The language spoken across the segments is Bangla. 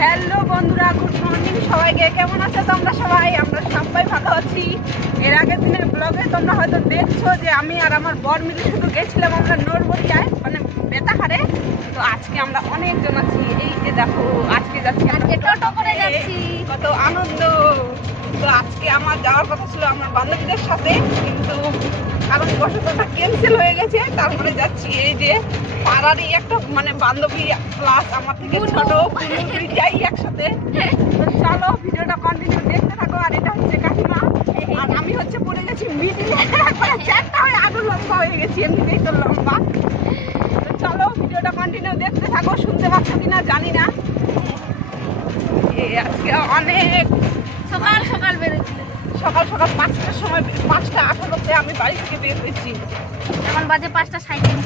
হ্যালো বন্ধুরা, গুড মর্নিং সবাইকে। কেমন আছো তোমরা সবাই? আমরা সবাই ভালো আছি। এর আগের দিনের ব্লগে তোমরা হয়তো দেখছো যে আমি আর আমার বর মিলে শুধু গেছিলাম আমরা নড়বড়িয়ায়, মানে বেতাহারে। তো আজকে আমরা অনেকজন আছি। এই যে দেখো, আজকে যাচ্ছি টোটো করে যাচ্ছি, কত আনন্দ। তো আজকে আমার যাওয়ার কথা ছিল আমার বান্ধবীদের সাথে, কিন্তু কারণ বশতটা ক্যান্সেল হয়ে গেছে। তারপরে যাচ্ছি এই যে পাড়ারই একটা মানে বান্ধবী প্লাস আমার থেকে ছোট যাই একসাথে। তো চলো ভিডিওটা কন্টিনিউ দেখতে থাকো। আর এটা হচ্ছে কাকিমা, আর আমি হচ্ছে পড়ে গেছি মিডিলে, চারটা হয়ে আগুন লম্বা হয়ে গেছি, এমনিতেই তো লম্বা। তো চলো ভিডিওটা কন্টিনিউ দেখতে থাকো। শুনতে পাচ্ছ কিনা জানি না। আজকে অনেক সকাল সকাল বেরোচ্ছি, সকাল সকাল 5টার সময়, 5টা 18তে আমি বাড়ি থেকে বের হয়েছি। এখন বাজে 5:37।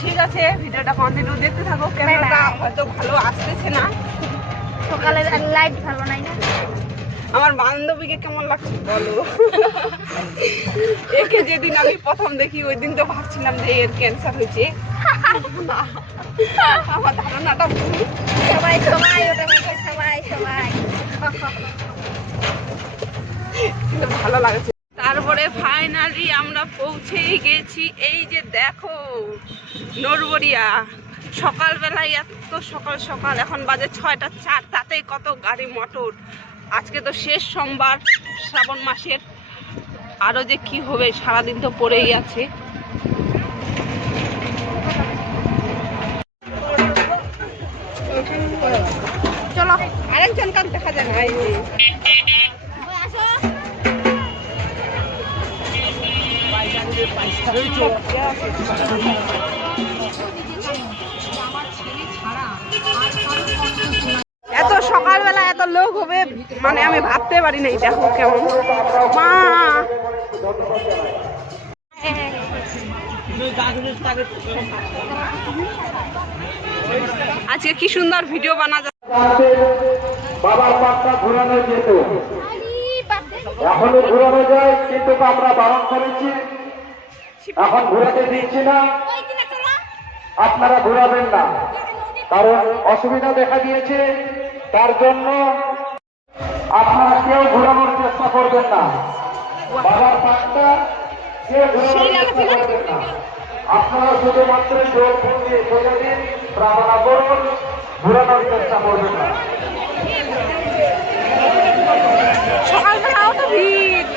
ঠিক আছে, ভিডিওটা কন্টিনিউ দেখতে থাকো। ক্যামেরাটা হয়তো ভালো আসতেছে না, সকালের লাইট ভালো নাই না। আমার বান্ধবীকে কেমন লাগছে বলো? একে যেদিন আমি প্রথম দেখি ওই দিন তো ভাবছিলাম যে এর ক্যান্সার হয়েছে। আমার ধারণাটা ভুল। সবাই সবাই ওটা সবাই সবাই কিন্তু ভালো লাগছে। তারপরে ফাইনালি আমরা পৌঁছেই গেছি। এই যে দেখো নড়বড়িয়া। সকালবেলায় এত সকাল সকাল, এখন বাজে 6টা 4, তাতেই কত গাড়ি মোটর। আজকে তো শেষ সোমবার শ্রাবণ মাসের, আরও যে কি হবে সারাদিন তো পড়েই আছে। চলো আরেকজন কাজ দেখা যায় না। এই যে এত সকালবেলা এত লোক হবে মানে আমি ভাবতে পারি নাই। দেখো কেমন মা, আজকে কি সুন্দর ভিডিও বানা যায়। বাবার পাটটা ঘোরানো যেত, এখনো ঘোরানো যায়, কিন্তু আমরা বারণ করেছি, এখন ঘোরাতে দিচ্ছি না। আপনারা ঘোরাবেন না, কারণ অসুবিধা দেখা দিয়েছে। তার জন্য আপনারা কেউ ঘোরানোর চেষ্টা করবেন না। বাবার পাটটা কেউ ঘোরানোর চেষ্টা করবেন না। আপনারা শুধুমাত্র জোর দিয়ে সোজা দিন, প্রার্থনা করুন, ঘোরানোর চেষ্টা করবেন না। সকালবেলাও তো ভিড়।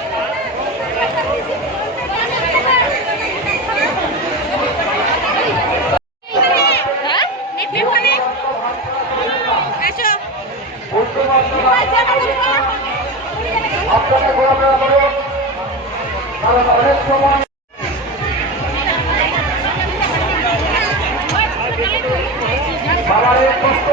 আপনারা ঘোরাফেরা করুন, কারণ অনেক সময় বাবার এই কষ্ট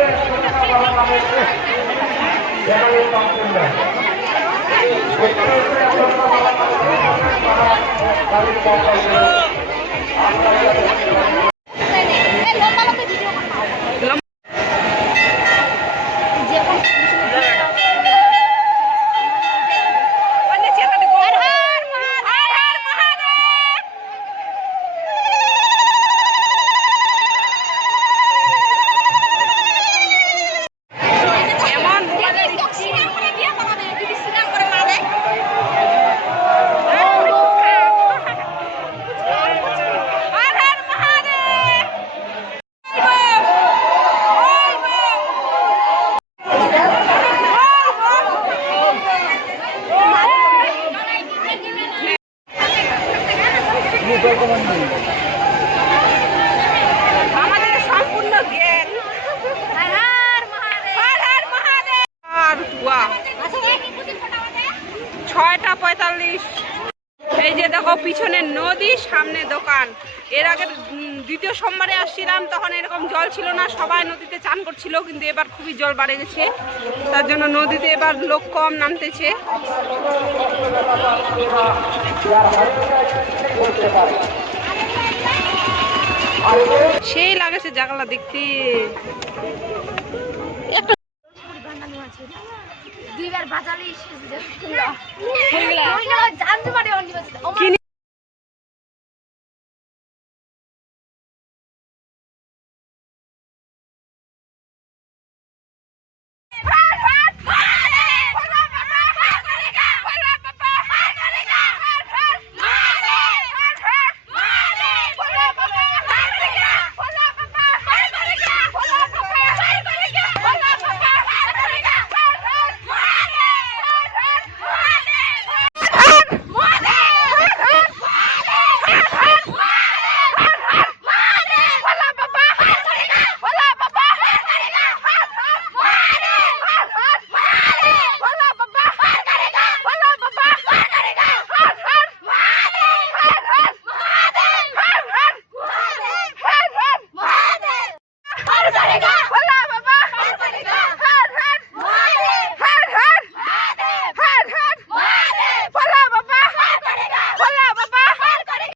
আমাদের সম্পূর্ণ জ্ঞান। আর 6:45। এই যে দেখো পিছনে নদী, সামনে দোকান। এর আগে দ্বিতীয় সোমবারে আসছিলাম, তখন এরকম জল ছিল না, সবাই নদীতে চান করছিল, কিন্তু এবার খুবই জল বেড়ে গেছে। তার জন্য নদীতে এবার লোক কম নামতেছে। সেই লাগেছে জায়গাটা দেখতে। দুইবার বাজালেই শেষ